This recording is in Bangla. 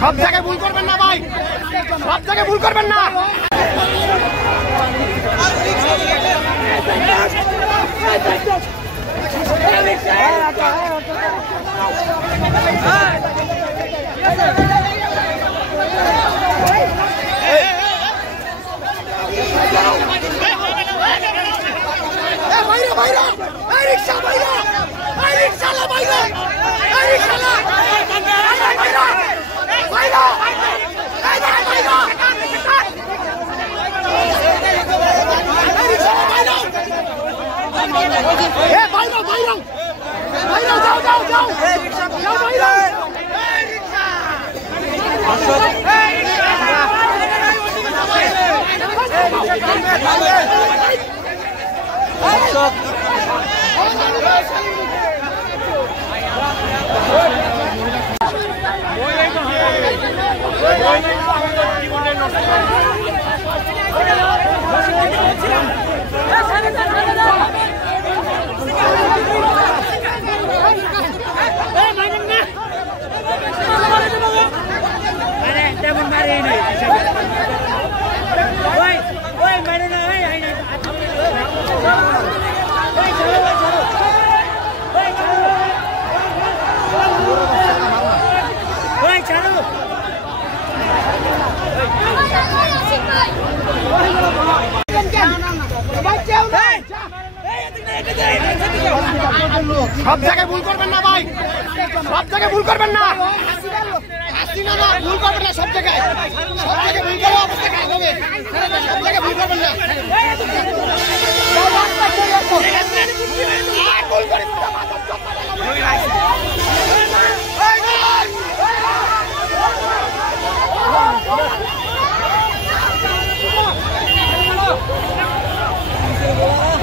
সব জায়গায় ভুল করবেন না ভাই, সব জায়গায় ভুল করবেন না। সব জায়গায় ভুল করবেন না ভাই, সব জায়গায় ভুল করবেন না। ভুল করবেন না, সব জায়গায়, সব জায়গায় ভুল করে অবস্থা খারাপ হবে। সব জায়গায় ভুল করবেন না। Oh!